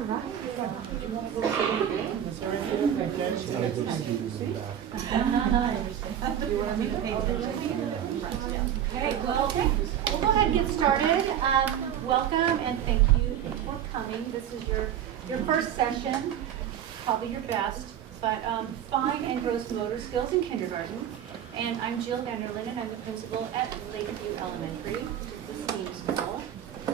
Okay, well, we'll go ahead and get started. Welcome and thank you for coming. This is your first session, probably your best, but fine and gross motor skills in kindergarten. And I'm Jill Vanderlyn, and I'm the principal at Lakeview Elementary, the STEAM school.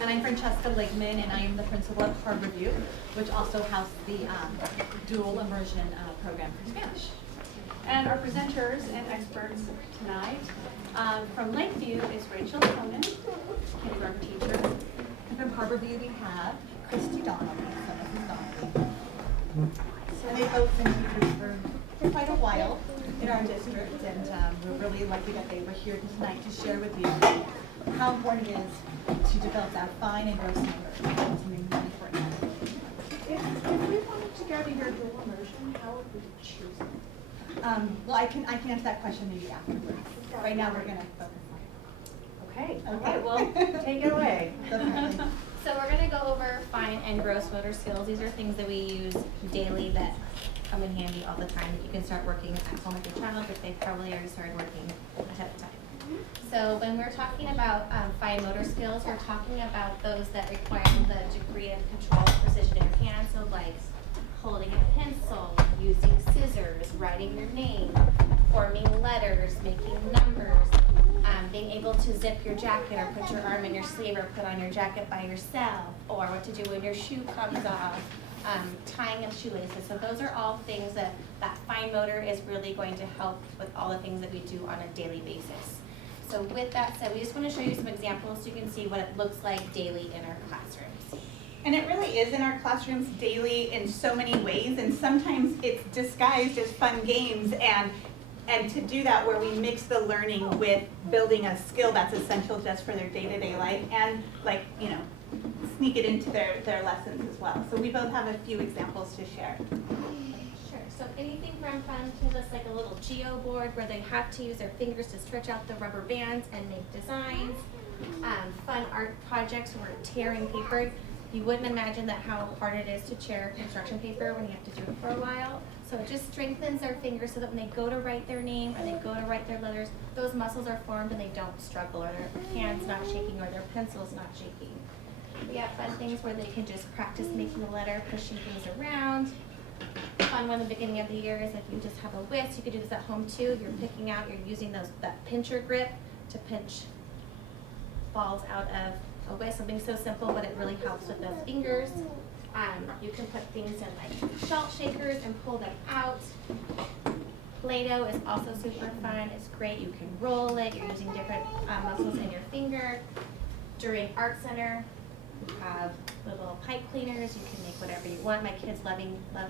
And I'm Francesca Ligman, and I am the principal at Harborview, which also houses the dual immersion program for Spanish. And our presenters and experts tonight from Lakeview is Rachel Conan, kindergarten teacher. And from Harborview we have Christy Donnelly, son of Ms. Donnelly. And they've both been teachers for quite a while in our district, and we're really lucky that they were here tonight to share with you how important it is to develop that fine and gross motor. It's something really important. If we wanted to go to your dual immersion, how would we choose it? Well, I can answer that question maybe afterwards. Right now, we're going to focus on Okay, Okay. well, take it away. Definitely. So we're going to go over fine and gross motor skills. These are things that we use daily that come in handy all the time. You can start working at home with your child, but they probably already started working ahead of time. So when we're talking about fine motor skills, we're talking about those that require the degree of control and precision in your hands. So like holding a pencil, using scissors, writing your name, forming letters, making numbers, being able to zip your jacket or put your arm in your sleeve or put on your jacket by yourself, or what to do when your shoe comes off, tying up shoelaces. So those are all things that fine motor is really going to help with all the things that we do on a daily basis. So with that said, we just want to show you some examples so you can see what it looks like daily in our classrooms. And it really is in our classrooms daily in so many ways, and sometimes it's disguised as fun games, and to do that where we mix the learning with building a skill that's essential just for their day-to-day life, and sneak it into their lessons as well. So we both have a few examples to share. Sure, so anything from fun to just like a little geo board where they have to use their fingers to stretch out the rubber bands and make designs. Fun art projects where we're tearing paper. You wouldn't imagine that how hard it is to tear construction paper when you have to do it for a while. So it just strengthens their fingers so that when they go to write their name or they go to write their letters, those muscles are formed and they don't struggle, or their hand's not shaking or their pencil's not shaking. We have fun things where they can just practice making a letter, pushing things around. Fun one at the beginning of the year is if you just have a whisk, you could do this at home too. You're picking out, you're using that pincher grip to pinch balls out of a whisk, something so simple, but it really helps with those fingers. You can put things in like salt shakers and pull them out. Play-Doh is also super fun. It's great. You can roll it. You're using different muscles in your finger. During Art Center, we have little pipe cleaners. You can make whatever you want. My kids love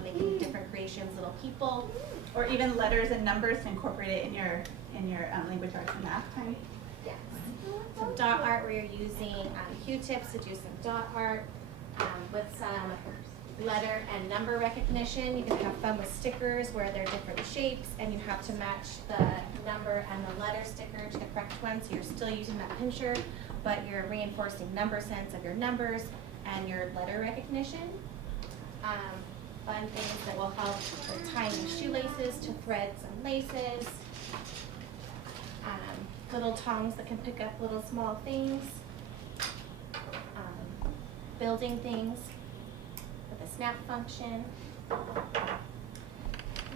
making different creations, little people. Or even letters and numbers to incorporate it in your language arts and math time. Yes. Some dot art where you're using Q-tips to do some dot art with some letter and number recognition. You can have fun with stickers where they're different shapes and you have to match the number and the letter sticker to the correct one. So you're still using that pincher, but you're reinforcing number sense of your numbers and your letter recognition. Fun things that will help with tying your shoelaces to threads and laces. Little tongs that can pick up little small things. Building things with a snap function.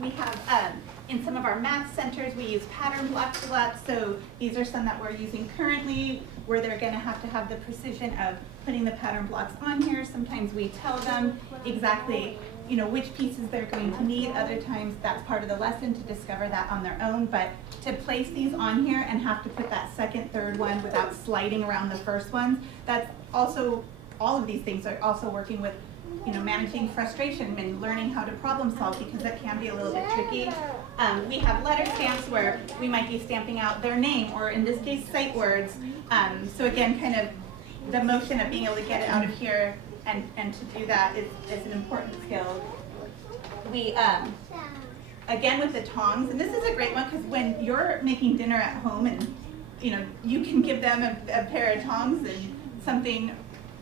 We have, in some of our math centers, we use pattern blocks a lot. So these are some that we're using currently where they're going to have the precision of putting the pattern blocks on here. Sometimes we tell them exactly which pieces they're going to need. Other times that's part of the lesson to discover that on their own. But to place these on here and have to put that second, third one without sliding around the first ones, that's also, all of these things are also working with managing frustration and learning how to problem solve, because that can be a little bit tricky. We have letter stamps where we might be stamping out their name, or in this case, sight words. So again, kind of the motion of being able to get it out of here and to do that is an important skill. We, again with the tongs, and this is a great one because when you're making dinner at home and you can give them a pair of tongs and something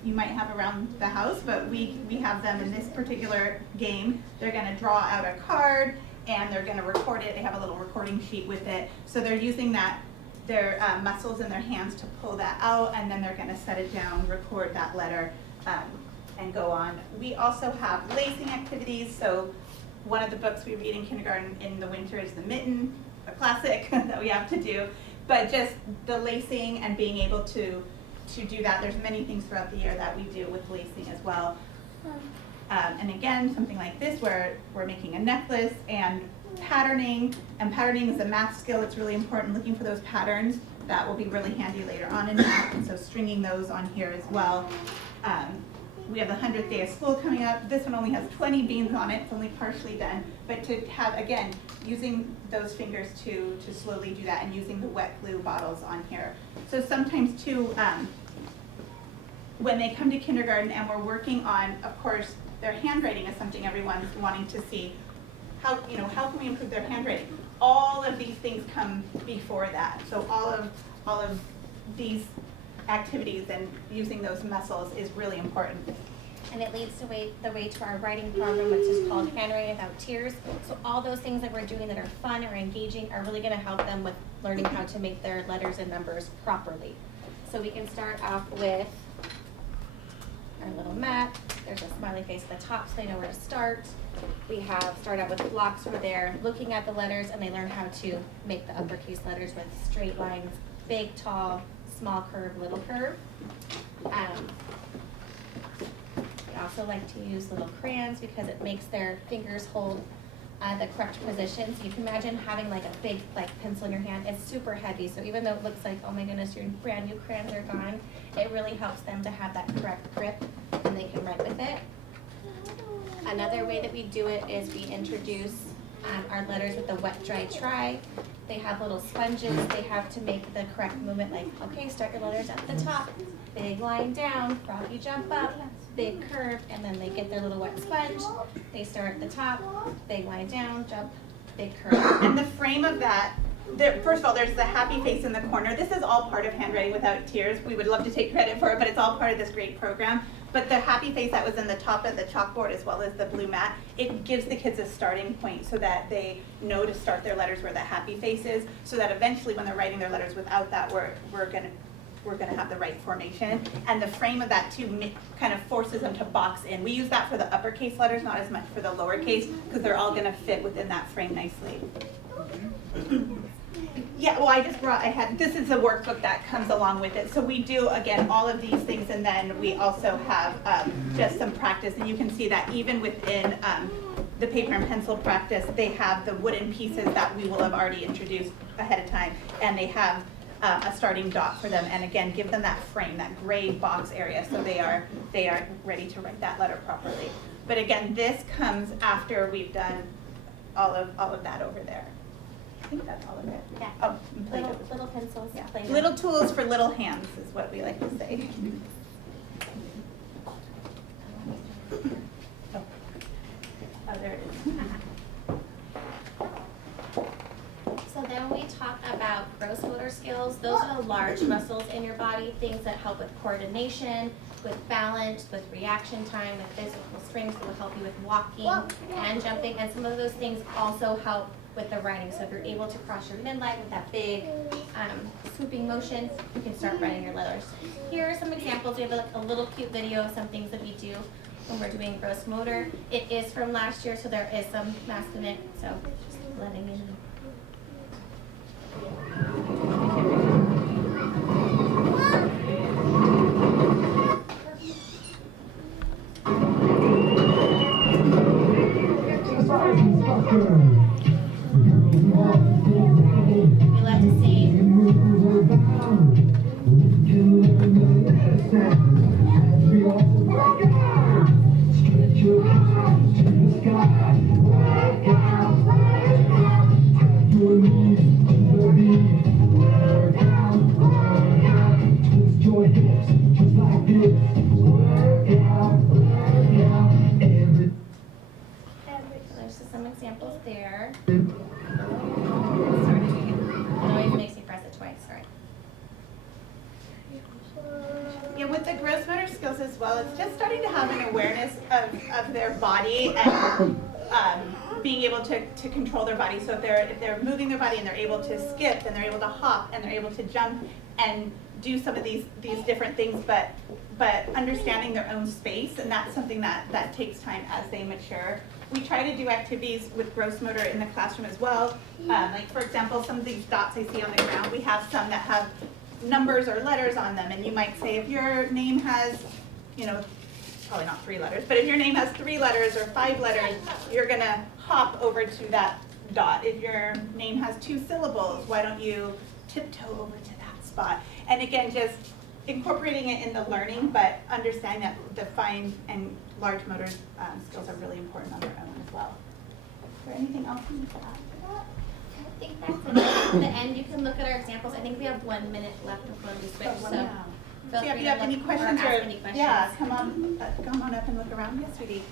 you might have around the house, but we have them in this particular game. They're gonna draw out a card and they're gonna record it. They have a little recording sheet with it. So they're using their muscles in their hands to pull that out, and then they're gonna set it down, record that letter, and go on. We also have lacing activities. So one of the books we read in kindergarten in the winter is The Mitten, a classic that we have to do. But just the lacing and being able to do that, there's many things throughout the year that we do with lacing as well. And again, something like this where we're making a necklace and patterning is a math skill. It's really important, looking for those patterns. That will be really handy later on in math, and so stringing those on here as well. We have the 100th day of school coming up. This one only has 20 beans on it. It's only partially done. But to have, again, using those fingers to slowly do that, and using the wet glue bottles on here. So sometimes too, when they come to kindergarten and we're working on, of course, their handwriting is something everyone's wanting to see. How can we improve their handwriting? All of these things come before that. So all of these activities and using those muscles is really important. And it leads the way to our writing program, which is called Handwriting Without Tears. So all those things that we're doing that are fun or engaging are really gonna help them with learning how to make their letters and numbers properly. So we can start off with our little map. There's a smiley face at the top so they know where to start. We start out with blocks where they're looking at the letters and they learn how to make the uppercase letters with straight lines, big, tall, small curve, little curve. We also like to use little crayons because it makes their fingers hold the correct position. So you can imagine having like a big pencil in your hand. It's super heavy, so even though it looks like, oh my goodness, your brand new crayons are gone, it really helps them to have that correct grip and they can write with it. Another way that we do it is we introduce our letters with the wet, dry, try. They have little sponges. They have to make the correct movement, like, okay, start your letters at the top, big line down, froggy jump up, big curve, and then they get their little wet sponge. They start at the top, big line down, jump, big curve. And the frame of that, first of all, there's the happy face in the corner. This is all part of Handwriting Without Tears. We would love to take credit for it, but it's all part of this great program. But the happy face that was in the top of the chalkboard, as well as the blue mat, it gives the kids a starting point so that they know to start their letters where the happy face is, so that eventually when they're writing their letters without that, we're gonna have the right formation. And the frame of that too kind of forces them to box in. We use that for the uppercase letters, not as much for the lowercase, because they're all gonna fit within that frame nicely. Yeah, well, this is a workbook that comes along with it. So we do, again, all of these things, and then we also have just some practice. And you can see that even within the paper and pencil practice, they have the wooden pieces that we will have already introduced ahead of time, and they have a starting dot for them. And again, give them that frame, that gray box area, so they are ready to write that letter properly. But again, this comes after we've done all of that over there. I think that's all of it. Yeah. Oh, and Play-Doh. Little pencils. Yeah. Play-Doh. Little tools for little hands is what we like to say. Oh, there it is. So then we talk about gross motor skills. Those are the large muscles in your body, things that help with coordination, with balance, with reaction time, with physical strength, that will help you with walking and jumping. And some of those things also help with the writing. So if you're able to cross your midline with that big swooping motion, you can start writing your letters. Here are some examples. We have a little cute video of some things that we do when we're doing gross motor. It is from last year, so there is some math in it. So just letting you know. We love to sing. There's just some examples there. their body and being able to control their body. So if they're moving their body and they're able to skip and they're able to hop and they're able to jump and do some of these different things, but understanding their own space, and that's something that takes time as they mature. We try to do activities with gross motor in the classroom as well. Like for example, some of these dots I see on the ground, we have some that have numbers or letters on them, and you might say if your name has, you know, probably not 3 letters, but if your name has 3 letters or 5 letters, you're gonna hop over to that dot. If your name has 2 syllables, why don't you tiptoe over to that spot? And again, just incorporating it in the learning, but understanding that the fine and large motor skills are really important on their own as well. Is there anything else you need to add to that? I think that's it. At the end, you can look at our examples. I think we have 1 minute left before we switch, so feel So if free you have to any look or questions ask any questions. yeah, come on up and look around. Yes, sweetie.